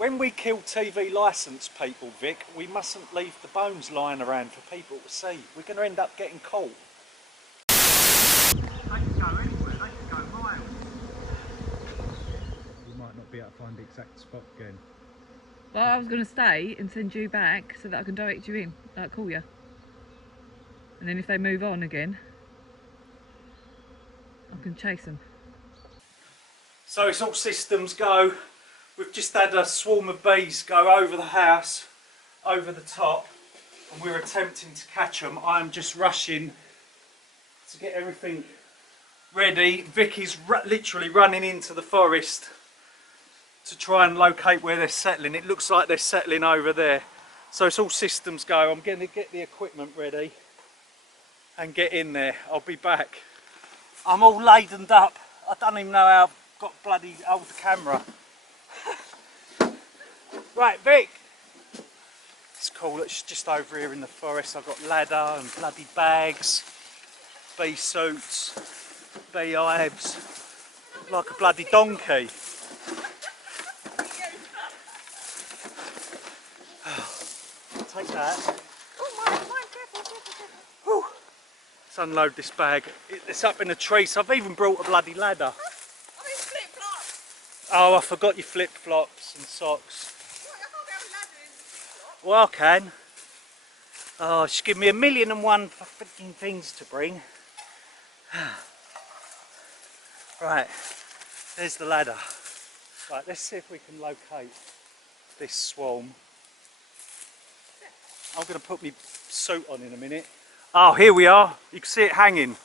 When we kill TV licence people, Vic, we mustn't leave the bones lying around for people to see. We're going to end up getting caught. They can go anywhere, they can go miles. We might not be able to find the exact spot again. Well, I was going to stay and send you back so that I can direct you in, like call you. And then if they move on again, I can chase them. So it's all systems go. We've just had a swarm of bees go over the house, over the top, and we're attempting to catch them. I'm just rushing to get everything ready. Vicky's literally running into the forest to try and locate where they're settling. It looks like they're settling over there. So it's all systems go. I'm going to get the equipment ready and get in there. I'll be back. I'm all ladened up. I don't even know how I've got bloody hold the camera. Right, Vic. It's cool. It's just over here in the forest. I've got ladder and bloody bags, bee suits, bee hives, like a bloody donkey. Take that. Whew. Let's unload this bag. It's up in a tree, so I've even brought a bloody ladder. Oh, I forgot your flip-flops and socks. Well, I can. Oh, she's given me 1,000,001 freaking things to bring. Right, there's the ladder. Right, let's see if we can locate this swarm. I'm going to put my suit on in a minute. Oh, here we are. You can see it hanging.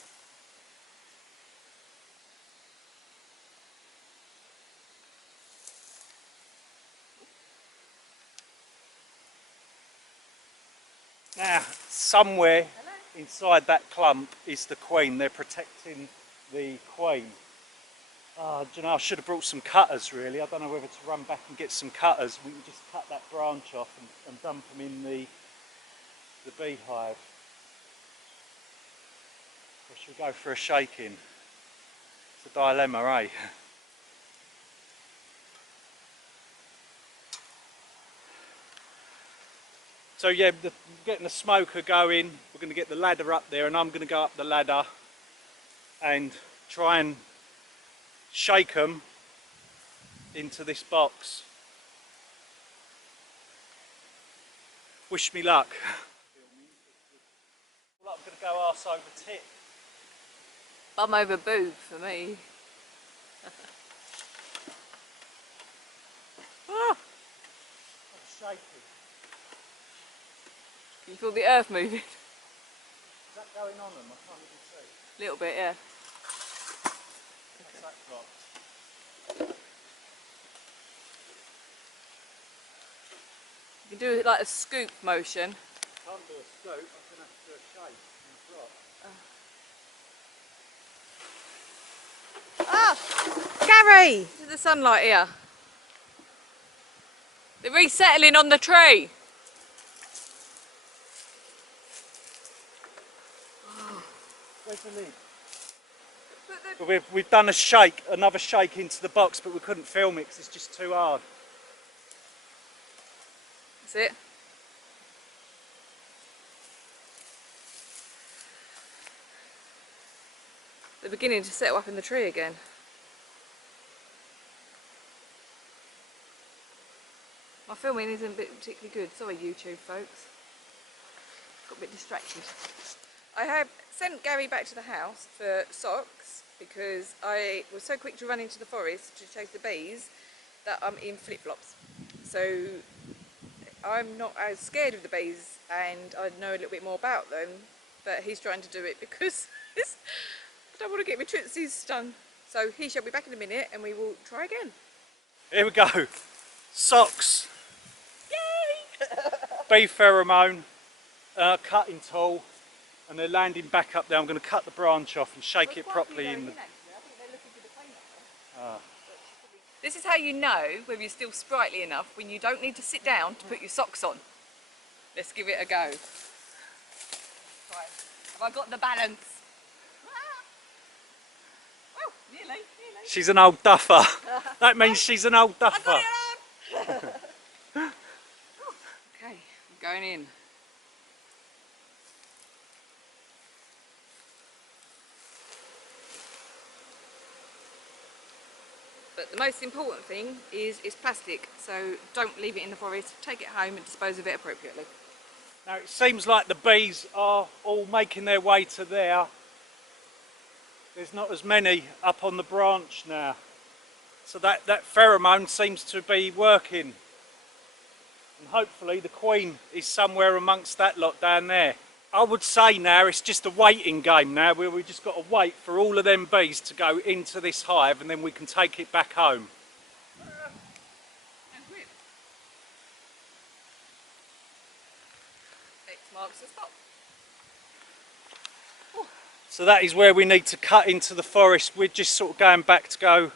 Now, somewhere inside that clump is the queen. They're protecting the queen. Oh, do you know, I should have brought some cutters really. I don't know whether to run back and get some cutters. We can just cut that branch off and dump them in the beehive. Or should we go for a shake-in? It's a dilemma, eh? So yeah, getting the smoker going, we're going to get the ladder up there, and I'm going to go up the ladder and try and shake them into this box. Wish me luck. I'm going to go arse over tit. Bum over boob for me. Ah! I'm shaking. Can you feel the earth moving? Is that going on them? I can't even see. A little bit, yeah. What's that got? You can do like a scoop motion. I can't do a scoop, I'm going to have to do a shake and a drop. Ah! Gary! Look at the sunlight here. They're resettling on the tree. Where's the lid? We've done a shake, another shake into the box, but we couldn't film it because it's just too hard. That's it. They're beginning to settle up in the tree again. My filming isn't particularly good. Sorry, YouTube folks. Got a bit distracted. I have sent Gary back to the house for socks because I was so quick to run into the forest to chase the bees that I'm in flip-flops. So I'm not as scared of the bees and I know a little bit more about them, but he's trying to do it because I don't want to get my tootsies stung. So he shall be back in a minute and we will try again. Here we go. Socks. Yay! Bee pheromone, cutting tool, and they're landing back up there. I'm going to cut the branch off and shake it properly in the... This is how you know whether you're still sprightly enough when you don't need to sit down to put your socks on. Let's give it a go. Right. Have I got the balance? Oh, nearly. She's an old duffer. That means she's an old duffer. I got it on! going in. But the most important thing is it's plastic, so don't leave it in the forest, take it home and dispose of it appropriately. Now it seems like the bees are all making their way to there. There's not as many up on the branch now. So that pheromone seems to be working. And hopefully the queen is somewhere amongst that lot down there. I would say now it's just a waiting game now, where we just got to wait for all of them bees to go into this hive and then we can take it back home. And whip. X marks the spot. So that is where we need to cut into the forest. We're just sort of going back to go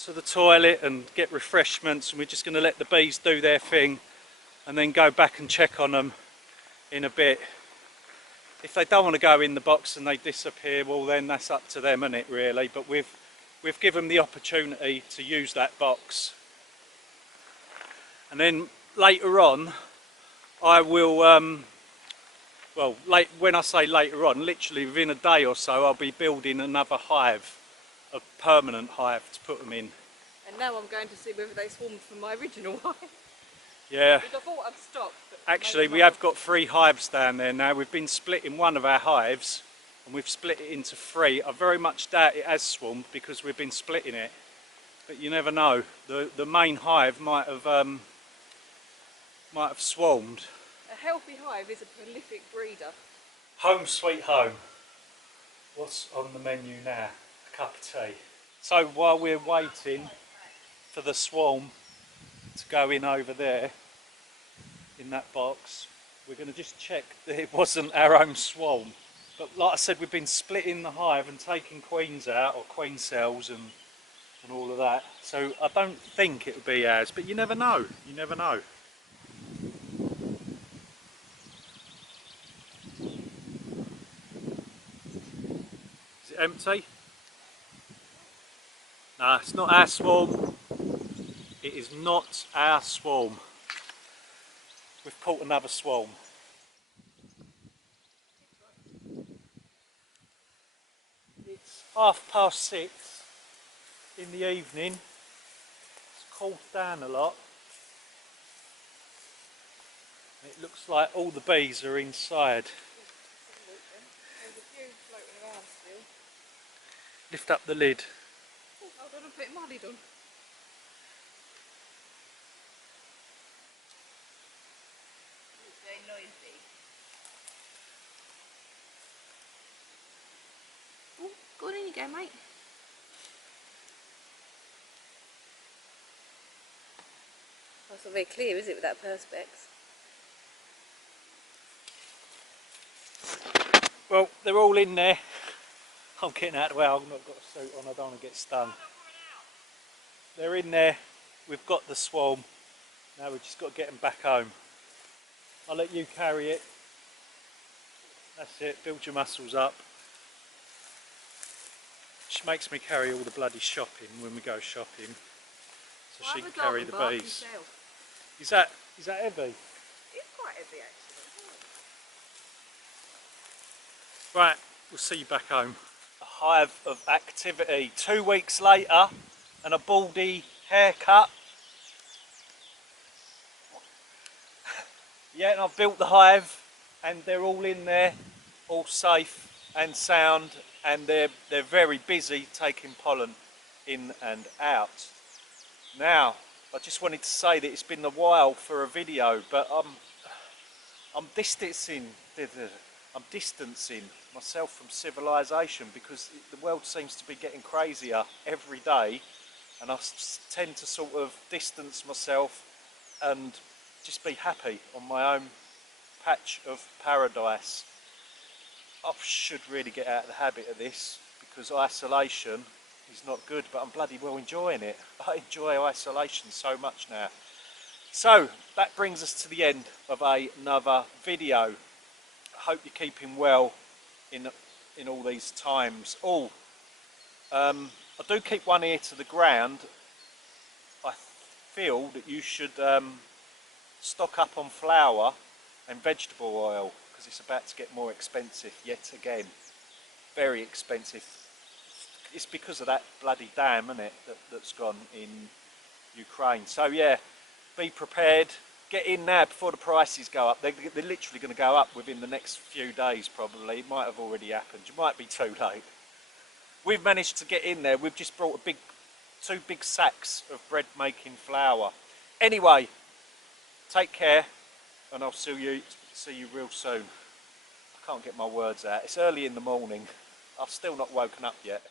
to the toilet and get refreshments, and we're just going to let the bees do their thing and then go back and check on them in a bit. If they don't want to go in the box and they disappear, well then that's up to them, isn't it, really? But we've given them the opportunity to use that box. And then later on I will well, when I say later on, literally within a day or so, I'll be building another hive, a permanent hive to put them in. And now I'm going to see whether they swarmed from my original hive. Yeah. Which I thought I'd stop. Actually, we have got 3 hives down there now. We've been splitting one of our hives, and we've split it into 3. I very much doubt it has swarmed because we've been splitting it. But you never know. The main hive might have swarmed. A healthy hive is a prolific breeder. Home sweet home. What's on the menu now? A cup of tea. So while we're waiting for the swarm to go in over there, in that box, we're going to just check that it wasn't our own swarm. But like I said, we've been splitting the hive and taking queens out, or queen cells and all of that. So I don't think it would be ours, but you never know. You never know. Is it empty? No, it's not our swarm. It is not our swarm. We've caught another swarm. It's 6:30 in the evening. It's cooled down a lot. It looks like all the bees are inside. There's a few floating around still. Lift up the lid. Oh, hold on, I'm putting my lid on. It's very noisy. Oh, go on in you go, mate. That's not very clear, is it, with that perspex? Well, they're all in there. I'm getting out of the way, I've not got a suit on, I don't want to get stung. They're in there, we've got the swarm. Now we've just got to get them back home. I'll let you carry it. That's it, build your muscles up. She makes me carry all the bloody shopping when we go shopping, so she can carry the bees. Is that heavy? It's quite heavy actually. Right, we'll see you back home. A hive of activity. 2 weeks later and a baldy haircut. Yeah, and I've built the hive and they're all in there, all safe and sound, and they're very busy taking pollen in and out. Now, I just wanted to say that it's been a while for a video, but I'm distancing myself from civilization, because the world seems to be getting crazier every day, and I tend to sort of distance myself and just be happy on my own patch of paradise. I should really get out of the habit of this, because isolation is not good, but I'm bloody well enjoying it. I enjoy isolation so much now. So that brings us to the end of another video. I hope you're keeping well in all these times. I do keep one ear to the ground. I feel that you should stock up on flour and vegetable oil, because it's about to get more expensive yet again. Very expensive. It's because of that bloody dam, isn't it, that's gone in Ukraine. So yeah, be prepared. Get in now before the prices go up. They're literally going to go up within the next few days probably. It might have already happened. You might be too late. We've managed to get in there. We've just brought two big sacks of bread making flour. Anyway, take care, and I'll see you real soon. I can't get my words out. It's early in the morning. I've still not woken up yet.